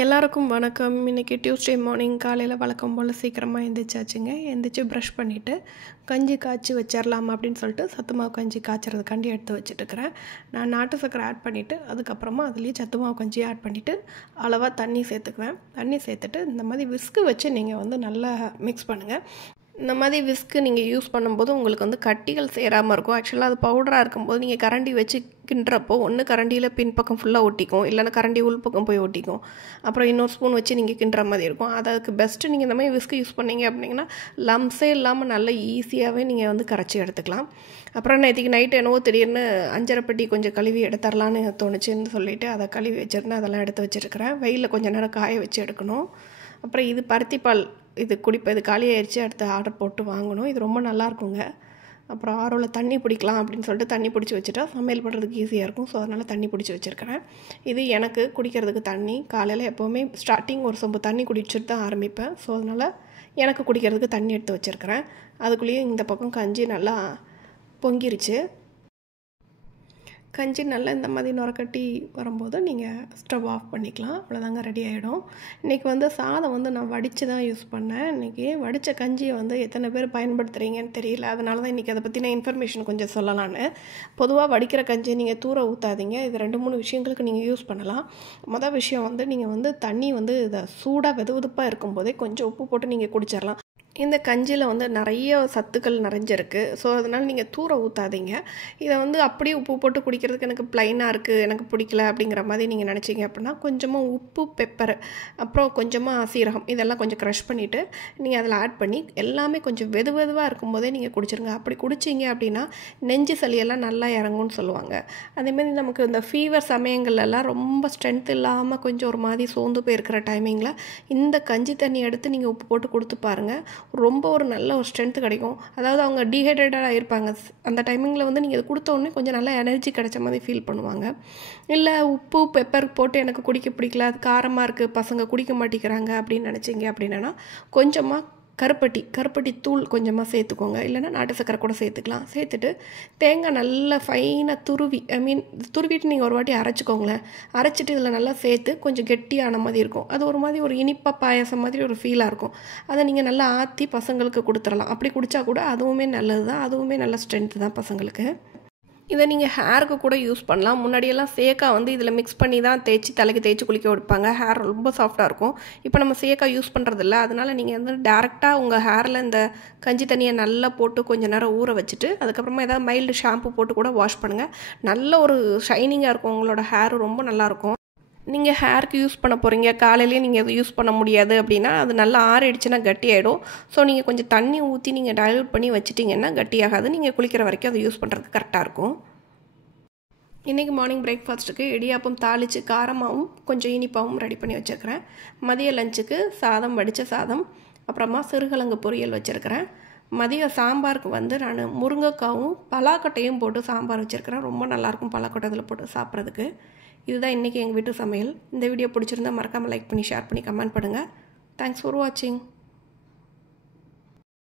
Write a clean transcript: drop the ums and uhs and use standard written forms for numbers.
எல்லாருக்கும் வணக்கம். இன்றைக்கி டியூஸ்டே மார்னிங் காலையில் வழக்கம் போல் சீக்கிரமாக எந்திரிச்சாச்சுங்க. எந்திரிச்சு ப்ரஷ் பண்ணிவிட்டு கஞ்சி காய்ச்சி வச்சிடலாம் அப்படின்னு சொல்லிட்டு சத்து மாவு கஞ்சி காய்ச்சறதுக்காண்டி எடுத்து வச்சுட்டுருக்கிறேன். நான் நாட்டு சக்கரை ஆட் பண்ணிவிட்டு அதுக்கப்புறமா அதுலேயே சத்து மாவு கஞ்சி ஆட் பண்ணிவிட்டு அளவாக தண்ணி சேர்த்துக்குவேன். தண்ணி சேர்த்துட்டு இந்த மாதிரி விஸ்கு வச்சு நீங்கள் நல்லா மிக்ஸ் பண்ணுங்கள். இந்த மாதிரி விஸ்க்கு நீங்கள் யூஸ் பண்ணும்போது உங்களுக்கு கட்டிகள் சேராமல் இருக்கும். ஆக்சுவலாக அது பவுடராக இருக்கும்போது நீங்கள் கரண்டி வச்சு கிண்டுறப்போ ஒன்று கரண்டியில் பின்பக்கம் ஃபுல்லாக ஒட்டிக்கும், இல்லைன்னா கரண்டி உள்பக்கம் போய் ஒட்டிக்கும். அப்புறம் இன்னொரு ஸ்பூன் வச்சு நீங்கள் கிண்டுற மாதிரி இருக்கும். அதுக்கு பெஸ்ட்டு நீங்கள் இந்த மாதிரி விஸ்க்கு யூஸ் பண்ணிங்க அப்படிங்கன்னா லம்ஸே இல்லாமல் நல்லா ஈஸியாகவே நீங்கள் கரைச்சி எடுத்துக்கலாம். அப்புறம் நேற்றுக்கு நைட்டு என்னவோ திடீர்னு அஞ்சரைப்பட்டி கொஞ்சம் கழுவி எடுத்துடலான்னு தோணுச்சுன்னு சொல்லிவிட்டு அதை கழுவி வச்சுருந்தேன். அதெல்லாம் எடுத்து வச்சுருக்கிறேன். வெயிலில் கொஞ்சம் நேரம் காய வச்சு எடுக்கணும். அப்புறம் இது பருத்திப்பால், இது குடிப்பேன். இது காலியாகிடுச்சு, அடுத்து ஆர்டர் போட்டு வாங்கணும். இது ரொம்ப நல்லாயிருக்குங்க. அப்புறம் ஆரோவில் தண்ணி பிடிக்கலாம் அப்படின்னு சொல்லிட்டு தண்ணி பிடிச்சி வச்சுட்டா சமையல் பண்ணுறதுக்கு ஈஸியாக இருக்கும். ஸோ அதனால் தண்ணி பிடிச்சி வச்சுருக்கிறேன். இது எனக்கு குடிக்கிறதுக்கு தண்ணி. காலையில் எப்போவுமே ஸ்டார்டிங் ஒரு சொம்பு தண்ணி குடிச்சிட்டு தான் ஆரம்பிப்பேன். ஸோ அதனால் எனக்கு குடிக்கிறதுக்கு தண்ணி எடுத்து வச்சுருக்கிறேன். அதுக்குள்ளேயே இந்த பக்கம் கஞ்சி நல்லா பொங்கிருச்சு. கஞ்சி நல்லா இந்த மாதிரி நுரக்கட்டி வரும்போது நீங்கள் ஸ்டவ் ஆஃப் பண்ணிக்கலாம். அவ்வளோதாங்க, ரெடி ஆகிடும். இன்றைக்கி சாதம் நான் வடித்து தான் யூஸ் பண்ணேன். இன்றைக்கி வடித்த கஞ்சியை எத்தனை பேர் பயன்படுத்துகிறீங்கன்னு தெரியல. அதனால தான் இன்றைக்கி அதை பற்றின இன்ஃபர்மேஷன் கொஞ்சம் சொல்லலான்னு. பொதுவாக வடிக்கிற கஞ்சியை நீங்கள் தூர ஊற்றாதீங்க. இது 2-3 விஷயங்களுக்கு நீங்கள் யூஸ் பண்ணலாம். மொதல் விஷயம் நீங்கள் தண்ணி இதை சூடாக வெதுவெதுப்பாக இருக்கும்போதே கொஞ்சம் உப்பு போட்டு நீங்கள் குடிச்சிடலாம். இந்த கஞ்சியில் நிறைய சத்துக்கள் நிறைஞ்சிருக்கு. ஸோ அதனால் நீங்கள் தூர ஊற்றாதீங்க. இதை அப்படியே உப்பு போட்டு குடிக்கிறதுக்கு எனக்கு ப்ளைனாக இருக்குது, எனக்கு பிடிக்கல அப்படிங்கிற மாதிரி நீங்கள் நினச்சிங்க அப்படின்னா கொஞ்சமாக உப்பு, பெப்பர், அப்புறம் கொஞ்சமாக சீரகம் இதெல்லாம் கொஞ்சம் க்ரஷ் பண்ணிவிட்டு நீங்கள் அதில் ஆட் பண்ணி எல்லாமே கொஞ்சம் வெதுவாக இருக்கும்போதே நீங்கள் குடிச்சிருங்க. அப்படி குடிச்சிங்க அப்படின்னா நெஞ்சு சளியெல்லாம் நல்லா இறங்கும்னு சொல்லுவாங்க. அதேமாதிரி நமக்கு இந்த ஃபீவர் சமயங்கள்லாம் ரொம்ப ஸ்ட்ரென்த் இல்லாமல் கொஞ்சம் ஒரு மாதிரி சோர்ந்து போயிருக்கிற டைமிங்கில் இந்த கஞ்சி தண்ணி எடுத்து நீங்கள் உப்பு போட்டு கொடுத்து பாருங்கள். ரொம்ப ஒரு நல்ல ஒரு ஸ்ட்ரென்த் கிடைக்கும். அதாவது அவங்க டீஹைட்ரேட்டடாக இருப்பாங்க. அந்த டைமிங்கில் நீங்கள் இது கொடுத்த உடனே கொஞ்சம் நல்லா எனர்ஜி கிடைச்ச மாதிரி ஃபீல் பண்ணுவாங்க. இல்லை உப்பு பெப்பர் போட்டு எனக்கு குடிக்க பிடிக்கல, அது காரமாக இருக்குது, பசங்க குடிக்க மாட்டேங்கிறாங்க அப்படின்னு நினச்சிங்க அப்படின்னா கொஞ்சமாக கருப்பட்டி தூள் கொஞ்சமாக சேர்த்துக்கோங்க. இல்லைனா நாட்டு சக்கரை கூட சேர்த்துக்கலாம். சேர்த்துட்டு தேங்காய் நல்லா ஃபைனாக துருவிட்டு நீங்கள் ஒரு வாட்டி அரைச்சிக்கோங்களேன். அரைச்சிட்டு இதில் நல்லா சேர்த்து கொஞ்சம் கெட்டியான மாதிரி இருக்கும். அது ஒரு மாதிரி ஒரு இனிப்பாக பாயாசம் மாதிரி ஒரு ஃபீலாக இருக்கும். அதை நீங்கள் நல்லா ஆற்றி பசங்களுக்கு கொடுத்துடலாம். அப்படி குடித்தா கூட அதுவுமே நல்லது தான். அதுவுமே நல்ல ஸ்ட்ரென்த்து தான் பசங்களுக்கு. இதை நீங்கள் ஹேருக்கு கூட யூஸ் பண்ணலாம். முன்னாடியெல்லாம் சேக்காய் இதில் மிக்ஸ் பண்ணி தான் தலைக்கு தேய்ச்சி குளிக்க வைப்பாங்க. ஹேர் ரொம்ப சாஃப்டாக இருக்கும். இப்போ நம்ம சேக்காய் யூஸ் பண்ணுறதில்ல. அதனால் நீங்கள் டேரெக்டாக உங்கள் ஹேரில் இந்த கஞ்சி தண்ணியை நல்லா போட்டு கொஞ்சம் நேரம் ஊற வச்சுட்டு அதுக்கப்புறமா ஏதாவது மைல்டு ஷாம்பு போட்டு கூட வாஷ் பண்ணுங்கள். நல்ல ஒரு ஷைனிங்காக இருக்கும். உங்களோட ஹேர் ரொம்ப நல்லாயிருக்கும். நீங்கள் ஹேருக்கு யூஸ் பண்ண போகிறீங்க, காலையிலேயே நீங்கள் அதை யூஸ் பண்ண முடியாது அப்படின்னா அது நல்லா ஆறிடுச்சுன்னா கட்டியாயிடும். ஸோ நீங்கள் கொஞ்சம் தண்ணி ஊற்றி நீங்கள் டைல்யூட் பண்ணி வச்சிட்டிங்கன்னா கட்டியாகாது. நீங்கள் குளிக்கிற வரைக்கும் அதை யூஸ் பண்ணுறதுக்கு கரெக்டாக இருக்கும். இன்றைக்கி மார்னிங் பிரேக்ஃபாஸ்ட்டுக்கு இடியாப்பம் தாளித்து காரமாகவும் கொஞ்சம் இனிப்பாகவும் ரெடி பண்ணி வச்சுருக்கிறேன். மதிய லஞ்சுக்கு சாதம், வடித்த சாதம், அப்புறமா சிறுகிழங்கு பொரியல் வச்சுருக்கிறேன். மதிய சாம்பாருக்கு நான் முருங்கைக்காவும் பலாக்கொட்டையும் போட்டு சாம்பார் வச்சுருக்கிறேன். ரொம்ப நல்லாயிருக்கும் பலாக்கொட்டை இதில் போட்டு சாப்பிட்றதுக்கு. இதுதான் இன்றைக்கி எங்கள் வீட்டு சமையல். இந்த வீடியோ பிடிச்சிருந்தா மறக்காமல் லைக் பண்ணி, ஷேர் பண்ணி, கமெண்ட் பண்ணுங்கள். தேங்க்ஸ் ஃபார் வாட்சிங்.